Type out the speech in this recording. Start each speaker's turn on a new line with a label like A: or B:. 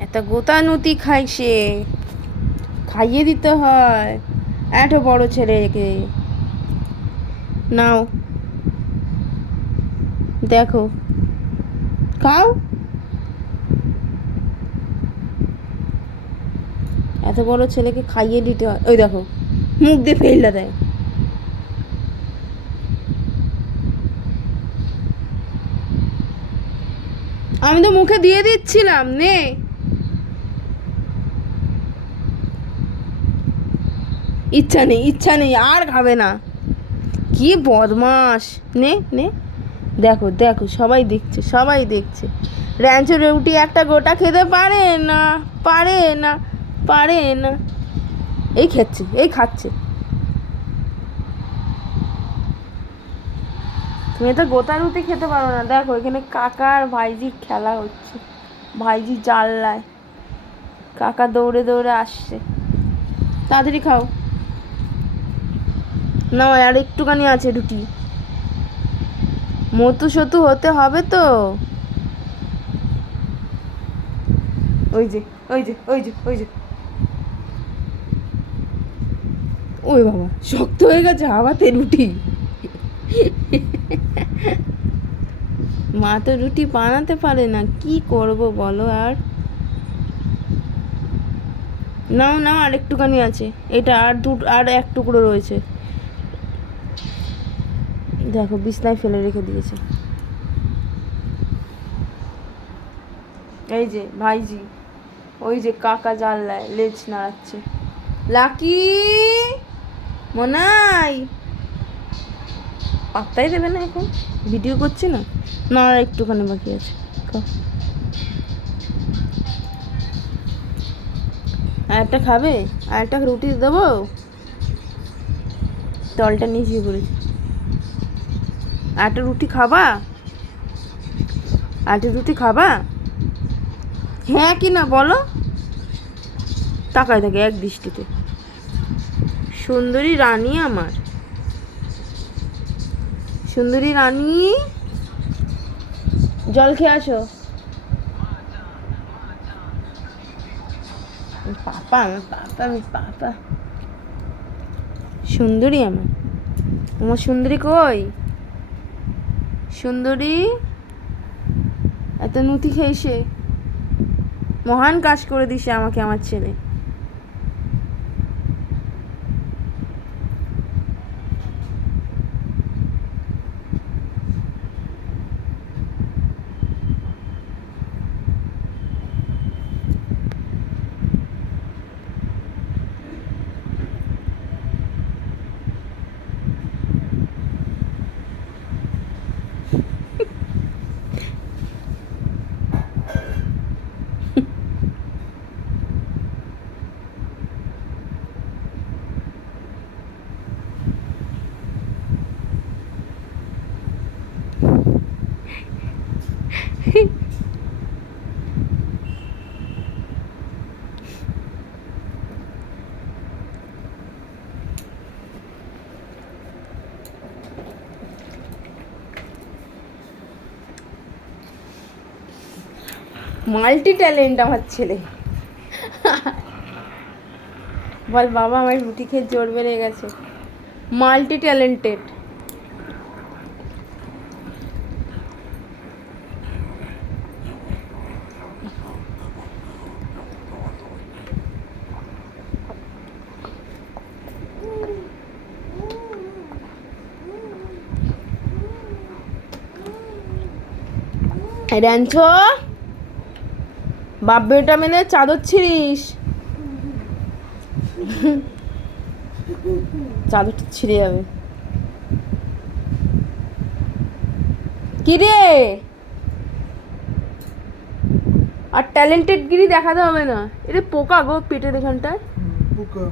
A: এত গোতানুতি খায় সে খাইয়ে দিতে হয়। এত বড় ছেলেকে। নাও। দেখো। খাও। এত বড় ছেলেকে খাইয়ে দিতে হয়। ওই দেখো। মুখ দিয়ে ফেললা দেয়। আমি তো মুখে দিয়ে দিচ্ছিলাম, নে। ইচ্ছা নেই ইচ্ছা নেই, আর খাবে না। কি বদমাস নে নে। দেখো দেখো, সবাই দেখছে সবাই দেখছে। র্যাঞ্চো রুটি একটা গোটা খেতে পারে না পারে না পারে না। এই খেচ্ছে, এই খাচ্ছে। তুমি তো গোটা রুটি খেতে পারো না। দেখো, এখানে কাকা আর ভাইজির খেলা হচ্ছে। ভাইজি জানলায় কাকা দৌড়ে দৌড়ে আসছে। তাড়াতাড়ি খাও। না আর একটুখানি আছে রুটি মতু সতু হতে হবে তো? ওই যে ওই যে ওই যে ওই যে। ওই বাবা, শক্ত হয়ে গেছে হাওয়াতে রুটি। মা তো রুটি বানাতে পারে না, কি করব বলো আর? নাও নাও, আর একটুখানি আছে। এটা আর দু, আর এক টুকরো রয়েছে। দেখো, বিছনায় ফেলে রেখে দিয়েছে। এই যে ভাইজি, ওই যে কাকা জানলায় লেজ নাড়াচ্ছে। লাকি, মনাই। পাত্তাই দেবে না এখন, ভিডিও করছে না? না একটুখানি বাকি আছে আর একটা খাবে? আর একটা রুটি দেবো? তলটা নিচে পড়েছে। একটা রুটি খাবা? একটা রুটি খাবা? হ্যাঁ কি না বলো? তাকায় থাকে এক দৃষ্টিতে। সুন্দরী রানী আমার। সুন্দরী রানী, জল খেয়ে আসো। পাপা, আমার পাপা, আমি পাপা। সুন্দরী আমার। আমার সুন্দরী কই? সুন্দরী। এত নথি খেয়েছে মহান কাজ করে দিছে আমাকে আমার ছেলে। মাল্টি ট্যালেন্ট আমার ছেলে। বল বাবা আমার রুটি খেয়ে জোর বেড়ে গেছে। মাল্টি ট্যালেন্টেড র্যাঞ্চো বাপ বেটা মেনে চাদর ছিঁড়িস। চাদরটা ছিঁড়ে যাবে। কি রে? আর ট্যালেন্টেড গিরি দেখাতে হবে না। এটা পোকা গো পেটের এখানটায়।
B: পোকা।